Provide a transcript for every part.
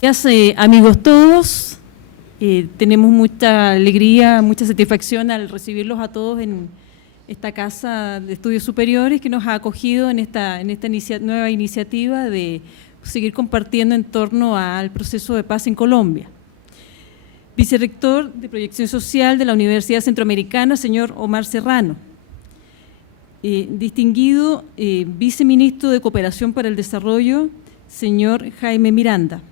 Amigos todos, tenemos mucha alegría, mucha satisfacción al recibirlos a todos en esta Casa de Estudios Superiores que nos ha acogido en esta nueva iniciativa de seguir compartiendo en torno al proceso de paz en Colombia. Vicerrector de Proyección Social de la Universidad Centroamericana, señor Omar Serrano. Distinguido Viceministro de Cooperación para el Desarrollo, señor Jaime Miranda.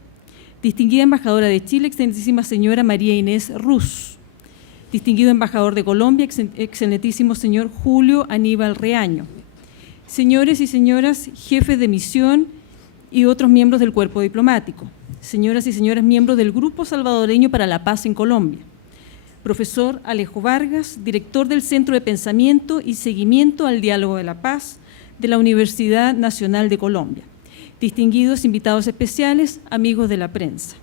Distinguida Embajadora de Chile, excelentísima señora María Inés Ruz. Distinguido Embajador de Colombia, excelentísimo señor Julio Aníbal Reaño. Señores y señoras jefes de misión y otros miembros del cuerpo diplomático. Señoras y señores miembros del Grupo Salvadoreño para la Paz en Colombia. Profesor Alejo Vargas, director del Centro de Pensamiento y Seguimiento al Diálogo de la Paz de la Universidad Nacional de Colombia. Distinguidos invitados especiales, amigos de la prensa.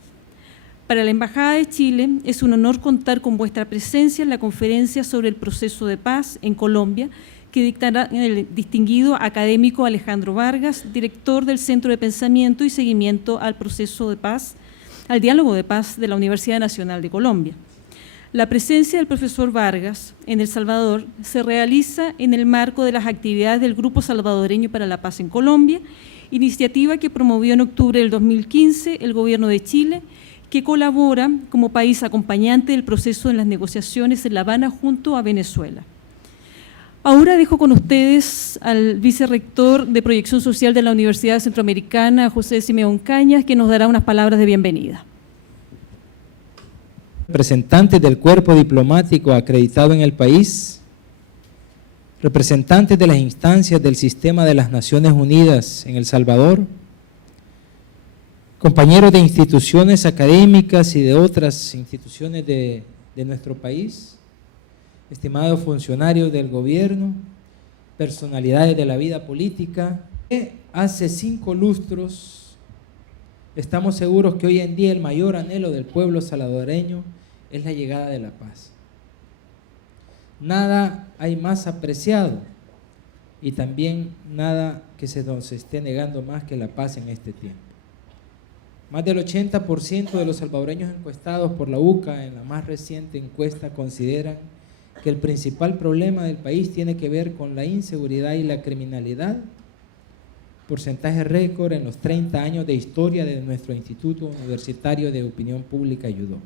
Para la Embajada de Chile es un honor contar con vuestra presencia en la conferencia sobre el proceso de paz en Colombia que dictará el distinguido académico Alejandro Vargas, director del Centro de Pensamiento y Seguimiento al Proceso de Paz, al Diálogo de Paz de la Universidad Nacional de Colombia. La presencia del profesor Vargas en El Salvador se realiza en el marco de las actividades del Grupo Salvadoreño para la Paz en Colombia, iniciativa que promovió en octubre del 2015 el Gobierno de Chile, que colabora como país acompañante del proceso en las negociaciones en La Habana junto a Venezuela. Ahora dejo con ustedes al vicerrector de Proyección Social de la Universidad Centroamericana, José Simeón Cañas, que nos dará unas palabras de bienvenida. Representantes del cuerpo diplomático acreditado en el país, representantes de las instancias del sistema de las Naciones Unidas en El Salvador, compañeros de instituciones académicas y de otras instituciones de nuestro país, estimados funcionarios del gobierno, personalidades de la vida política. Hace 5 lustros, estamos seguros que hoy en día el mayor anhelo del pueblo salvadoreño es la llegada de la paz. Nada hay más apreciado y también nada que se nos esté negando más que la paz en este tiempo. Más del 80% de los salvadoreños encuestados por la UCA en la más reciente encuesta consideran que el principal problema del país tiene que ver con la inseguridad y la criminalidad, porcentaje récord en los 30 años de historia de nuestro Instituto Universitario de Opinión Pública ayudó.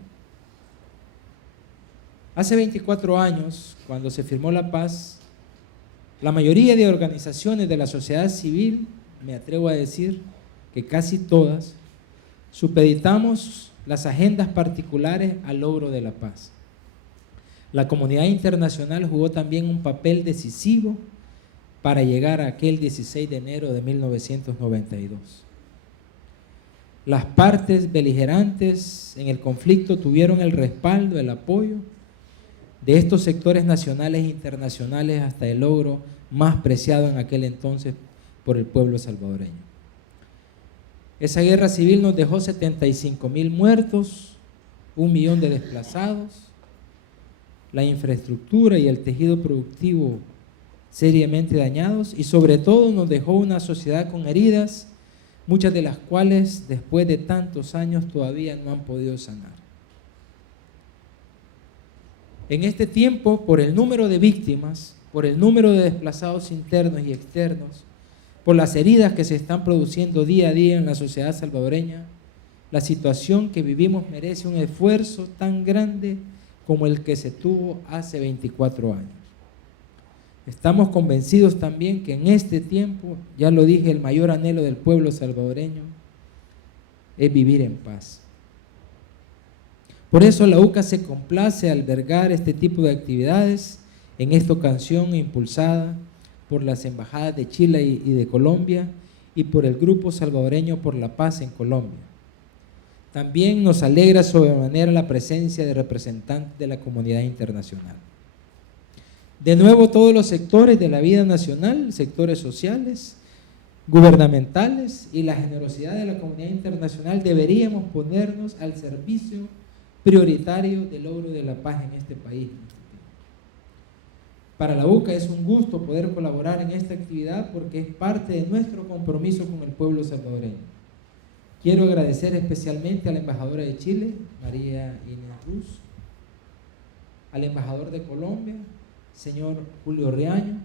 Hace 24 años, cuando se firmó la paz, la mayoría de organizaciones de la sociedad civil, me atrevo a decir que casi todas, supeditamos las agendas particulares al logro de la paz. La comunidad internacional jugó también un papel decisivo para llegar a aquel 16 de enero de 1992. Las partes beligerantes en el conflicto tuvieron el respaldo, el apoyo de estos sectores nacionales e internacionales hasta el logro más preciado en aquel entonces por el pueblo salvadoreño. Esa guerra civil nos dejó 75,000 muertos, 1 millón de desplazados, la infraestructura y el tejido productivo seriamente dañados y sobre todo nos dejó una sociedad con heridas, muchas de las cuales después de tantos años todavía no han podido sanar. En este tiempo, por el número de víctimas, por el número de desplazados internos y externos, por las heridas que se están produciendo día a día en la sociedad salvadoreña, la situación que vivimos merece un esfuerzo tan grande como el que se tuvo hace 24 años. Estamos convencidos también que en este tiempo, ya lo dije, el mayor anhelo del pueblo salvadoreño es vivir en paz. Por eso la UCA se complace albergar este tipo de actividades en esta ocasión impulsada por las embajadas de Chile y de Colombia y por el Grupo Salvadoreño por la Paz en Colombia. También nos alegra sobremanera la presencia de representantes de la comunidad internacional. De nuevo, todos los sectores de la vida nacional, sectores sociales, gubernamentales y la generosidad de la comunidad internacional deberíamos ponernos al servicio prioritario del logro de la paz en este país. Para la UCA es un gusto poder colaborar en esta actividad porque es parte de nuestro compromiso con el pueblo salvadoreño, Quiero agradecer especialmente a la embajadora de Chile, María Inés Ruz, al embajador de Colombia, señor Julio Riaño,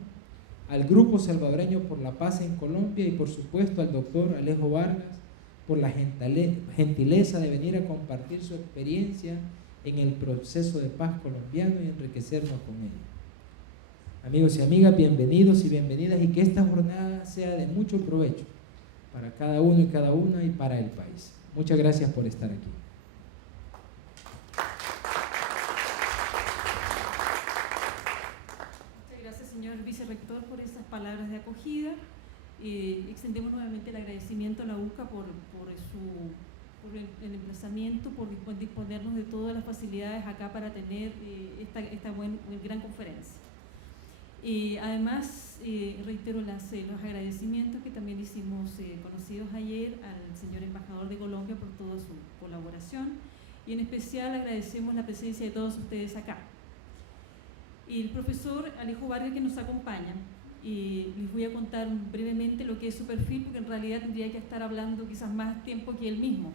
al Grupo Salvadoreño por la Paz en Colombia y por supuesto al doctor Alejo Vargas por la gentileza de venir a compartir su experiencia en el proceso de paz colombiano y enriquecernos con ella. Amigos y amigas, bienvenidos y bienvenidas, y que esta jornada sea de mucho provecho para cada uno y cada una y para el país. Muchas gracias por estar aquí. Muchas gracias, señor vicerrector, por esas palabras de acogida. Extendemos nuevamente el agradecimiento a la UCA por el emplazamiento, por disponernos de todas las facilidades acá para tener esta gran conferencia. Además, reitero los agradecimientos que también hicimos conocidos ayer al señor embajador de Colombia por toda su colaboración, y en especial agradecemos la presencia de todos ustedes acá. El profesor Alejo Vargas, que nos acompaña, les voy a contar brevemente lo que es su perfil, porque en realidad tendría que estar hablando quizás más tiempo que él mismo.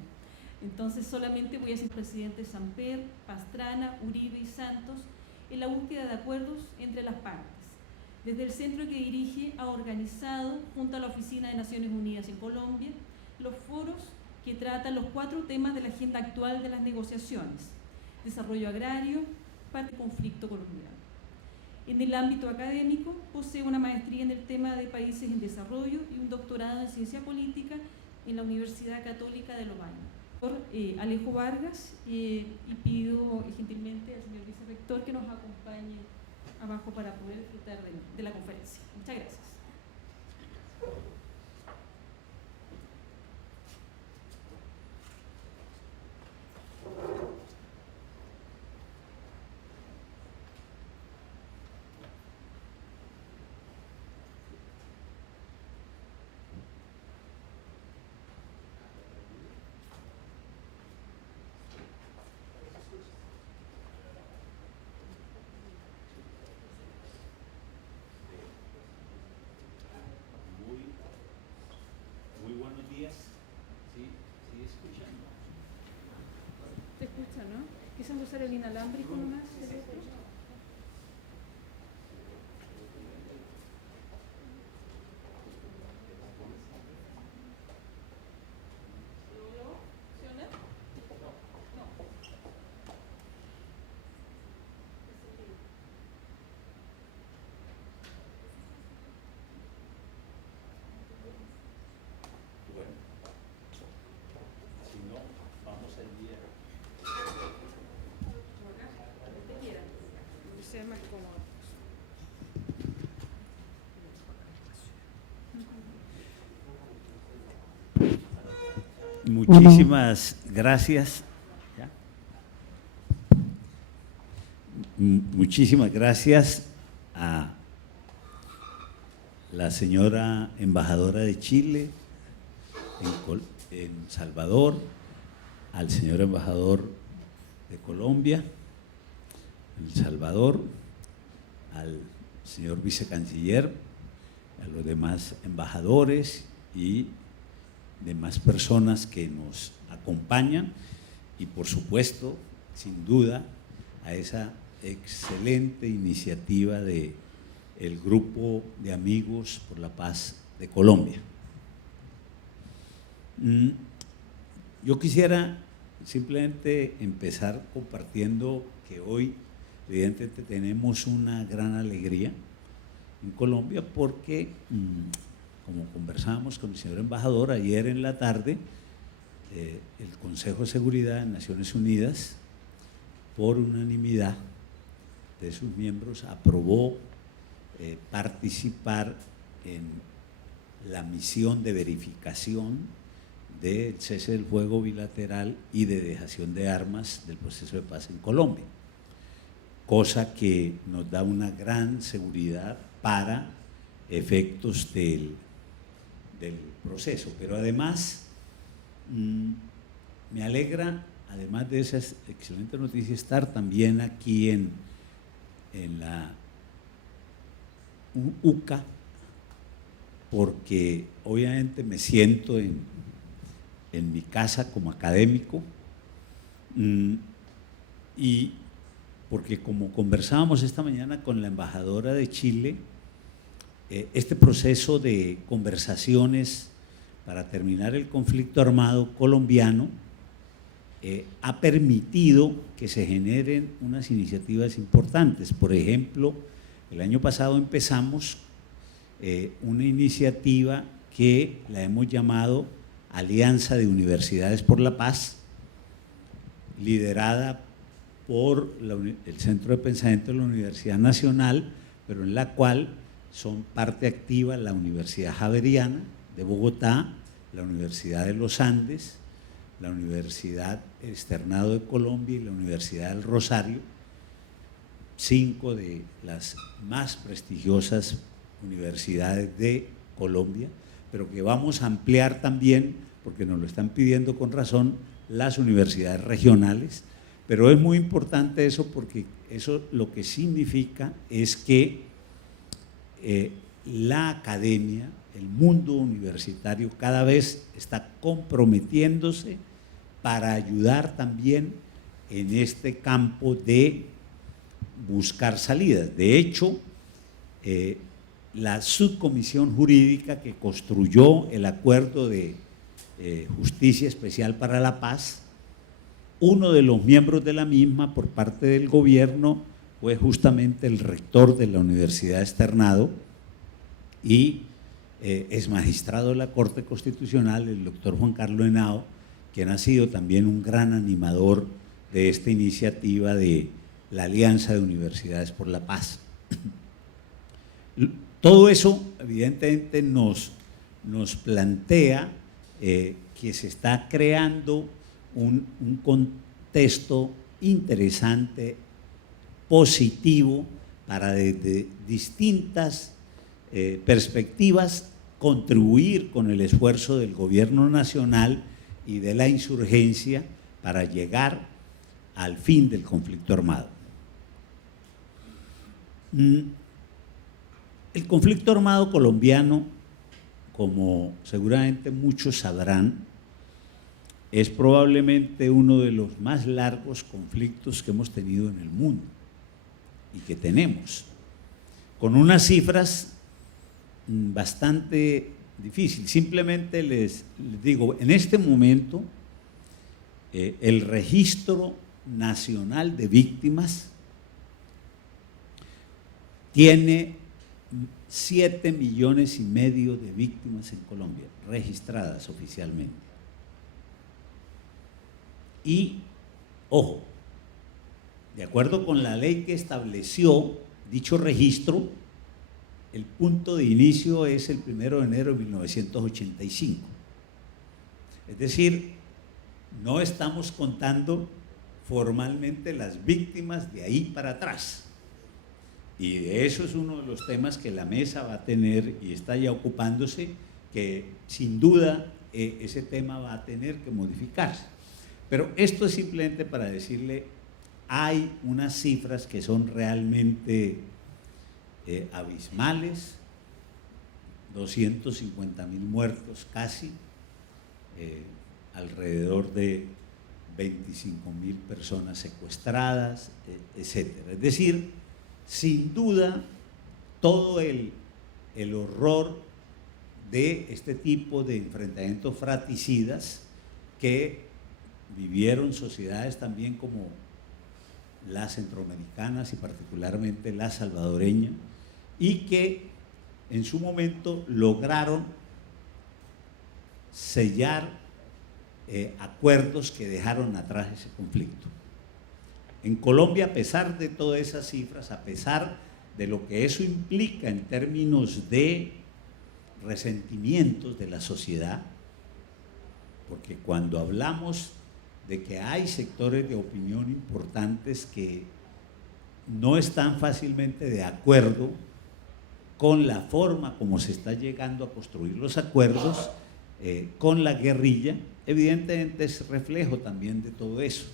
Entonces solamente voy a ser presidente de Samper, Pastrana, Uribe y Santos en la búsqueda de acuerdos entre las partes. Desde el centro que dirige ha organizado, junto a la Oficina de Naciones Unidas en Colombia, los foros que tratan los 4 temas de la agenda actual de las negociaciones: desarrollo agrario, paz y conflicto colombiano. En el ámbito académico, posee una maestría en el tema de países en desarrollo y un doctorado en ciencia política en la Universidad Católica de Lovaina. Alejo Vargas, y pido gentilmente al señor vicerrector que nos acompañe abajo para poder disfrutar de la conferencia. Muchas gracias. Muy buenos días. ¿Sí escuchan? ¿Te escucha, no? ¿Quisieran usar el inalámbrico nomás? Más cómodo. Muchísimas gracias. Muchísimas gracias a la señora embajadora de Chile en Salvador, al señor embajador de Colombia, El Salvador, al señor vicecanciller, a los demás embajadores y demás personas que nos acompañan, y por supuesto, sin duda, a esa excelente iniciativa del Grupo de Amigos por la Paz de Colombia. Yo quisiera simplemente empezar compartiendo que hoy evidentemente tenemos una gran alegría en Colombia porque, como conversábamos con el señor embajador ayer en la tarde, el Consejo de Seguridad de Naciones Unidas, por unanimidad de sus miembros, aprobó participar en la misión de verificación del cese del fuego bilateral y de dejación de armas del proceso de paz en Colombia, cosa que nos da una gran seguridad para efectos del proceso. Pero además, me alegra, además de esas excelentes noticias, estar también aquí en la UCA, porque obviamente me siento en en mi casa como académico, y porque como conversábamos esta mañana con la embajadora de Chile, este proceso de conversaciones para terminar el conflicto armado colombiano ha permitido que se generen unas iniciativas importantes. Por ejemplo, el año pasado empezamos una iniciativa que la hemos llamado Alianza de Universidades por la Paz, liderada por el Centro de Pensamiento de la Universidad Nacional, pero en la cual son parte activa la Universidad Javeriana de Bogotá, la Universidad de los Andes, la Universidad Externado de Colombia y la Universidad del Rosario, 5 de las más prestigiosas universidades de Colombia, pero que vamos a ampliar también, porque nos lo están pidiendo con razón, las universidades regionales. Pero es muy importante eso, porque eso lo que significa es que la academia, el mundo universitario cada vez está comprometiéndose para ayudar también en este campo de buscar salidas. De hecho, la subcomisión jurídica que construyó el acuerdo de Justicia Especial para la Paz, uno de los miembros de la misma por parte del gobierno fue justamente el rector de la Universidad Externado y es magistrado de la Corte Constitucional, el doctor Juan Carlos Henao, quien ha sido también un gran animador de esta iniciativa de la Alianza de Universidades por la Paz. Todo eso evidentemente nos plantea que se está creando un contexto interesante, positivo, para desde distintas perspectivas contribuir con el esfuerzo del gobierno nacional y de la insurgencia para llegar al fin del conflicto armado. El conflicto armado colombiano, como seguramente muchos sabrán, es probablemente uno de los más largos conflictos que hemos tenido en el mundo y que tenemos, con unas cifras bastante difíciles. Simplemente les digo, en este momento el registro nacional de víctimas tiene 7,5 millones de víctimas en Colombia, registradas oficialmente. Y, ojo, de acuerdo con la ley que estableció dicho registro, el punto de inicio es el 1 de enero de 1985. Es decir, no estamos contando formalmente las víctimas de ahí para atrás. Y de eso es uno de los temas que la mesa va a tener y está ya ocupándose, que sin duda ese tema va a tener que modificarse. Pero esto es simplemente para decirle, hay unas cifras que son realmente abismales, 250,000 muertos casi, alrededor de 25,000 personas secuestradas, etcétera. Es decir, sin duda, todo el horror de este tipo de enfrentamientos fratricidas que vivieron sociedades también como las centroamericanas y particularmente la salvadoreña, y que en su momento lograron sellar acuerdos que dejaron atrás ese conflicto. En Colombia, a pesar de todas esas cifras, a pesar de lo que eso implica en términos de resentimientos de la sociedad, porque cuando hablamos de que hay sectores de opinión importantes que no están fácilmente de acuerdo con la forma como se está llegando a construir los acuerdos con la guerrilla, evidentemente es reflejo también de todo eso.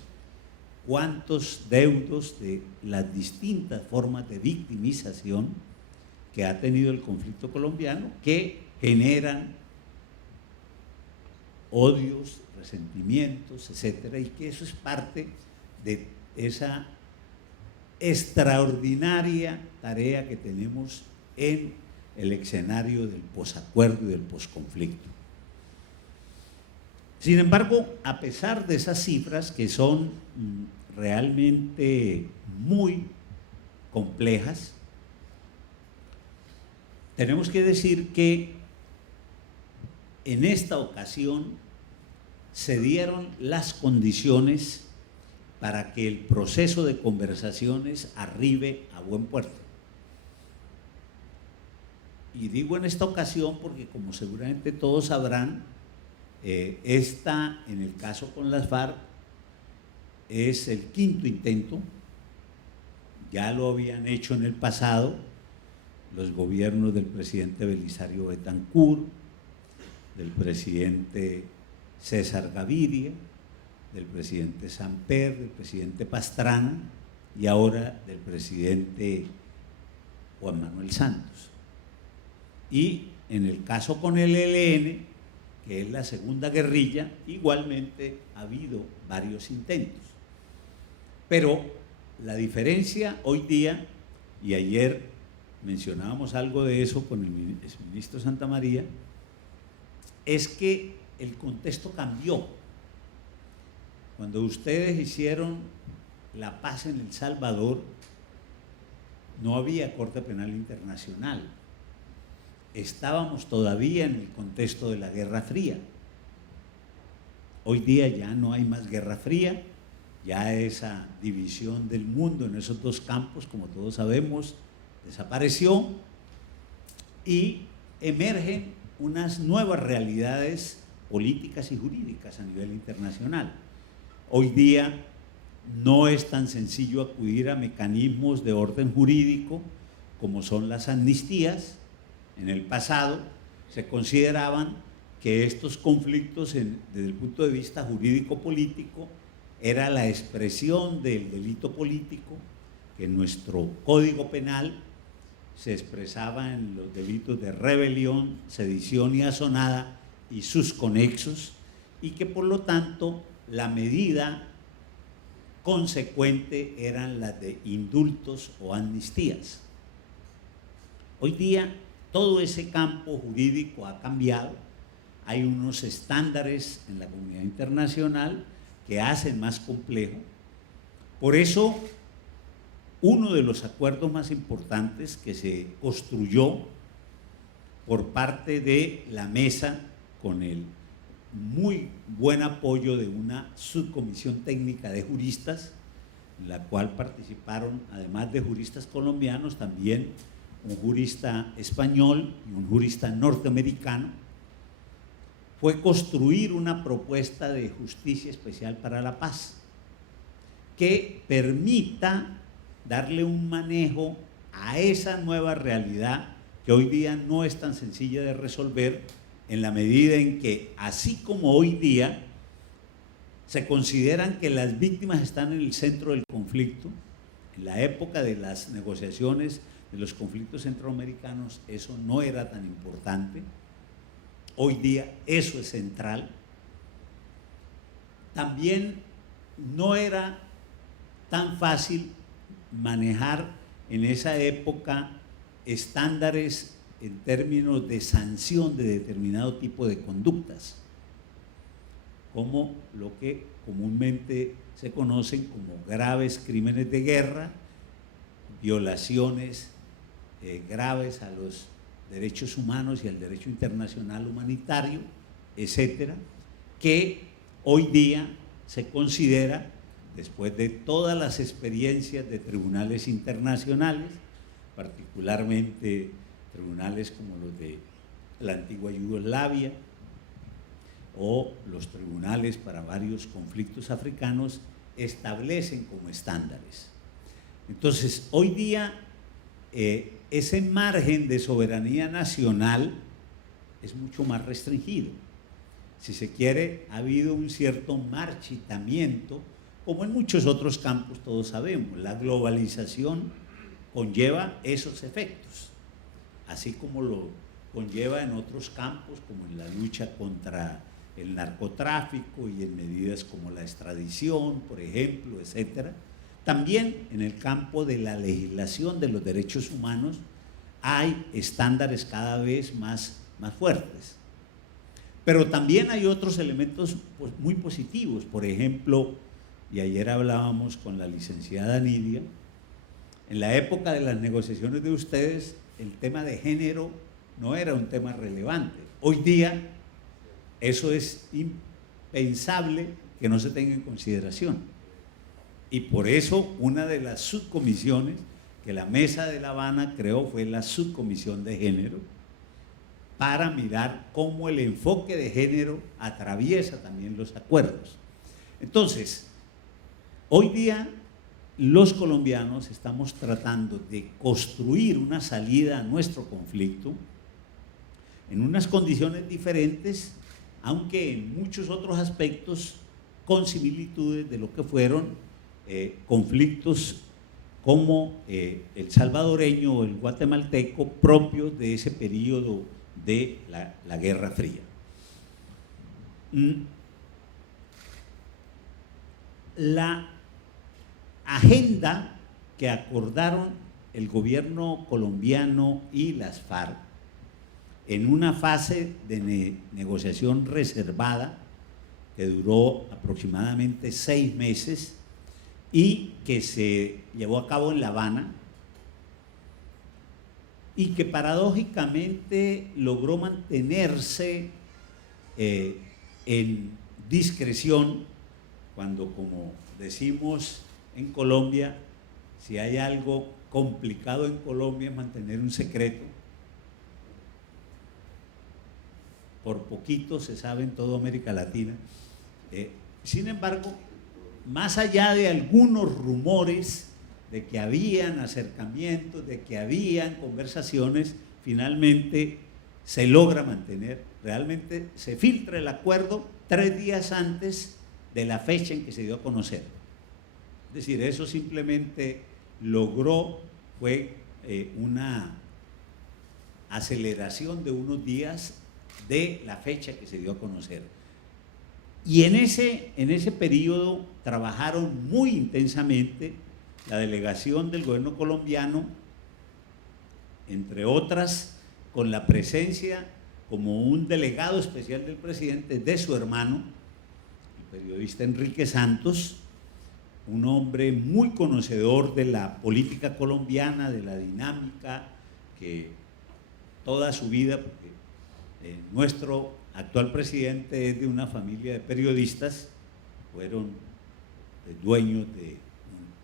Cuántos deudos de las distintas formas de victimización que ha tenido el conflicto colombiano, que generan odios resentimientos, etcétera, y que eso es parte de esa extraordinaria tarea que tenemos en el escenario del posacuerdo y del posconflicto. Sin embargo, a pesar de esas cifras que son realmente muy complejas, tenemos que decir que en esta ocasión se dieron las condiciones para que el proceso de conversaciones arribe a buen puerto. Y digo en esta ocasión porque, como seguramente todos sabrán, en el caso con las FARC, es el quinto intento. Ya lo habían hecho en el pasado los gobiernos del presidente Belisario Betancur, del presidente César Gaviria, del presidente Samper, del presidente Pastrana y ahora del presidente Juan Manuel Santos. Y en el caso con el ELN, que es la segunda guerrilla, igualmente ha habido varios intentos. Pero la diferencia hoy día, y ayer mencionábamos algo de eso con el ministro Santamaría, es que el contexto cambió. Cuando ustedes hicieron la paz en El Salvador, no había Corte Penal Internacional. Estábamos todavía en el contexto de la Guerra Fría. Hoy día ya no hay más Guerra Fría, ya esa división del mundo en esos dos campos, como todos sabemos, desapareció y emergen unas nuevas realidades políticas y jurídicas a nivel internacional. Hoy día no es tan sencillo acudir a mecanismos de orden jurídico como son las amnistías. En el pasado se consideraban que estos conflictos desde el punto de vista jurídico-político era la expresión del delito político, que en nuestro Código Penal se expresaba en los delitos de rebelión, sedición y asonada y sus conexos, y que por lo tanto la medida consecuente eran las de indultos o amnistías. Hoy día todo ese campo jurídico ha cambiado, hay unos estándares en la comunidad internacional que hacen más complejo. Por eso, uno de los acuerdos más importantes que se construyó por parte de la mesa, con el muy buen apoyo de una subcomisión técnica de juristas, en la cual participaron, además de juristas colombianos, también un jurista español y un jurista norteamericano, fue construir una propuesta de justicia especial para la paz que permita darle un manejo a esa nueva realidad que hoy día no es tan sencilla de resolver, en la medida en que, así como hoy día se consideran que las víctimas están en el centro del conflicto, en la época de las negociaciones de los conflictos centroamericanos eso no era tan importante. Hoy día eso es central. También no era tan fácil manejar en esa época estándares en términos de sanción de determinado tipo de conductas, como lo que comúnmente se conocen como graves crímenes de guerra, violaciones graves a los derechos humanos y al derecho internacional humanitario, etcétera, que hoy día se considera, después de todas las experiencias de tribunales internacionales, particularmente tribunales como los de la antigua Yugoslavia o los tribunales para varios conflictos africanos, establecen como estándares. Entonces, hoy día ese margen de soberanía nacional es mucho más restringido. Si se quiere, ha habido un cierto marchitamiento, como en muchos otros campos todos sabemos. La globalización conlleva esos efectos, así como lo conlleva en otros campos, como en la lucha contra el narcotráfico y en medidas como la extradición, por ejemplo, etcétera. También en el campo de la legislación de los derechos humanos hay estándares cada vez más fuertes. Pero también hay otros elementos pues, muy positivos. Por ejemplo, y ayer hablábamos con la licenciada Nidia, en la época de las negociaciones de ustedes, el tema de género no era un tema relevante. Hoy día eso es impensable que no se tenga en consideración. Y por eso una de las subcomisiones que la Mesa de La Habana creó fue la subcomisión de género, para mirar cómo el enfoque de género atraviesa también los acuerdos. Entonces, hoy día los colombianos estamos tratando de construir una salida a nuestro conflicto en unas condiciones diferentes, aunque en muchos otros aspectos con similitudes de lo que fueron conflictos como el salvadoreño o el guatemalteco, propios de ese periodo de la Guerra Fría. La agenda que acordaron el gobierno colombiano y las FARC en una fase de negociación reservada que duró aproximadamente 6 meses y que se llevó a cabo en La Habana, y que paradójicamente logró mantenerse en discreción, cuando, como decimos en Colombia, si hay algo complicado en Colombia es mantener un secreto. Por poquito se sabe en toda América Latina. Sin embargo, más allá de algunos rumores de que habían acercamientos, de que habían conversaciones, finalmente se logra mantener, realmente se filtra el acuerdo 3 días antes de la fecha en que se dio a conocer. Es decir, eso simplemente logró, fue una aceleración de unos días de la fecha que se dio a conocer. Y en ese periodo trabajaron muy intensamente la delegación del gobierno colombiano, entre otras, con la presencia como un delegado especial del presidente de su hermano, el periodista Enrique Santos, un hombre muy conocedor de la política colombiana, de la dinámica, que toda su vida, porque nuestro actual presidente es de una familia de periodistas, fueron dueños de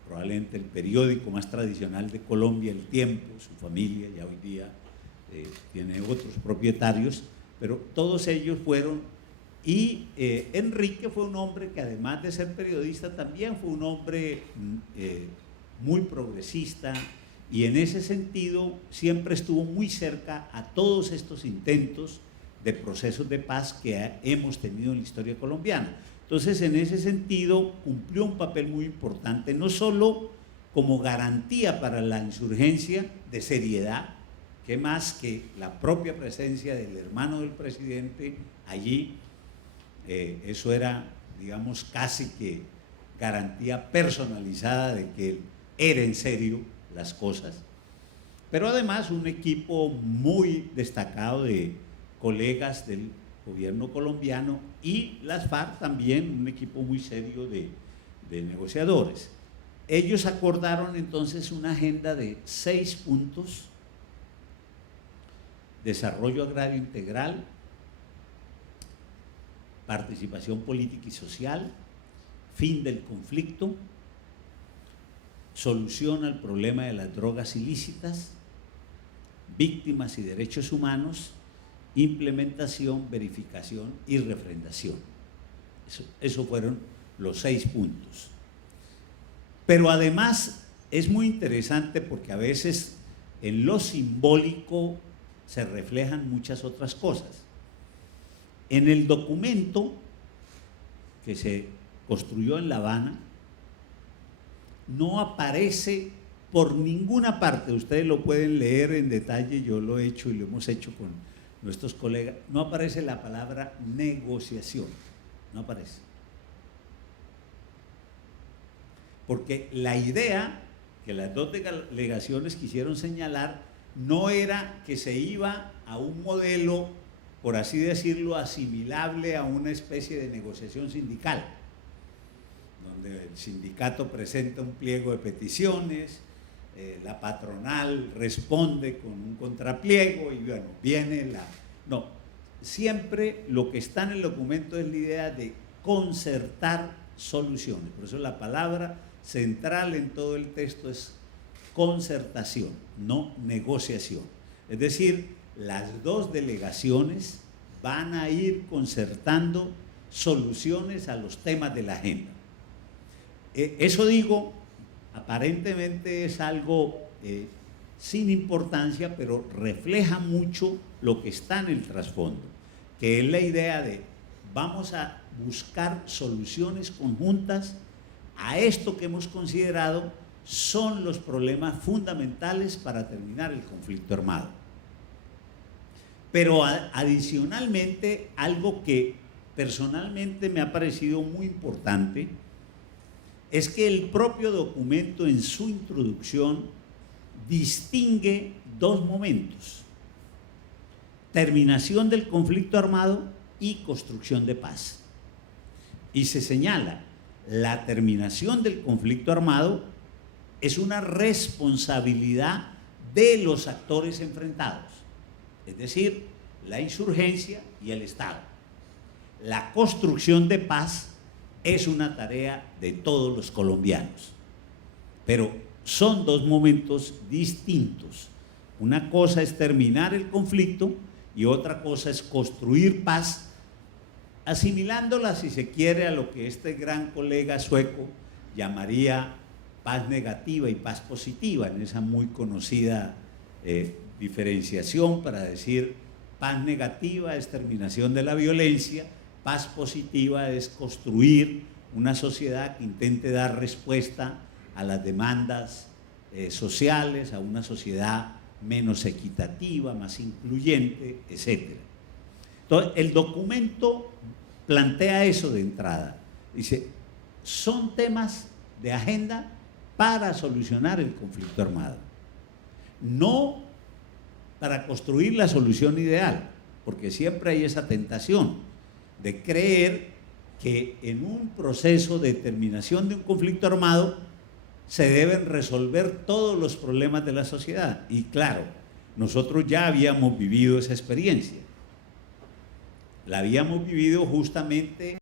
probablemente el periódico más tradicional de Colombia, El Tiempo, su familia ya hoy día tiene otros propietarios, pero todos ellos fueron, y Enrique fue un hombre que además de ser periodista también fue un hombre muy progresista, y en ese sentido siempre estuvo muy cerca a todos estos intentos de procesos de paz que hemos tenido en la historia colombiana. Entonces, en ese sentido, cumplió un papel muy importante, no solo como garantía para la insurgencia de seriedad, que más que la propia presencia del hermano del presidente allí, eso era, digamos, casi que garantía personalizada de que era en serio las cosas, pero además un equipo muy destacado de colegas del gobierno colombiano y las FARC también, un equipo muy serio de negociadores. Ellos acordaron entonces una agenda de 6 puntos: desarrollo agrario integral, participación política y social, fin del conflicto, solución al problema de las drogas ilícitas, víctimas y derechos humanos, implementación, verificación y refrendación. Eso fueron los 6 puntos. Pero además es muy interesante porque a veces en lo simbólico se reflejan muchas otras cosas. En el documento que se construyó en La Habana no aparece por ninguna parte, ustedes lo pueden leer en detalle, yo lo he hecho y lo hemos hecho nuestros colegas, no aparece la palabra negociación, no aparece. Porque la idea que las dos delegaciones quisieron señalar no era que se iba a un modelo, por así decirlo, asimilable a una especie de negociación sindical, donde el sindicato presenta un pliego de peticiones, la patronal responde con un contrapliego y bueno, viene la... No, siempre lo que está en el documento es la idea de concertar soluciones. Por eso la palabra central en todo el texto es concertación, no negociación. Es decir, las dos delegaciones van a ir concertando soluciones a los temas de la agenda. Eso digo, aparentemente es algo sin importancia, pero refleja mucho lo que está en el trasfondo, que es la idea de vamos a buscar soluciones conjuntas a esto que hemos considerado son los problemas fundamentales para terminar el conflicto armado. Pero adicionalmente, algo que personalmente me ha parecido muy importante es que el propio documento en su introducción distingue dos momentos: terminación del conflicto armado y construcción de paz. Y se señala, la terminación del conflicto armado es una responsabilidad de los actores enfrentados, es decir, la insurgencia y el Estado. La construcción de paz es una tarea de todos los colombianos, pero son dos momentos distintos. Una cosa es terminar el conflicto y otra cosa es construir paz, asimilándola, si se quiere, a lo que este gran colega sueco llamaría paz negativa y paz positiva, en esa muy conocida diferenciación para decir paz negativa es terminación de la violencia, paz positiva es construir una sociedad que intente dar respuesta a las demandas sociales, a una sociedad menos equitativa, más incluyente, etc. Entonces, el documento plantea eso de entrada. Dice, son temas de agenda para solucionar el conflicto armado, no para construir la solución ideal, porque siempre hay esa tentación de creer que en un proceso de terminación de un conflicto armado se deben resolver todos los problemas de la sociedad. Y claro, nosotros ya habíamos vivido esa experiencia. La habíamos vivido justamente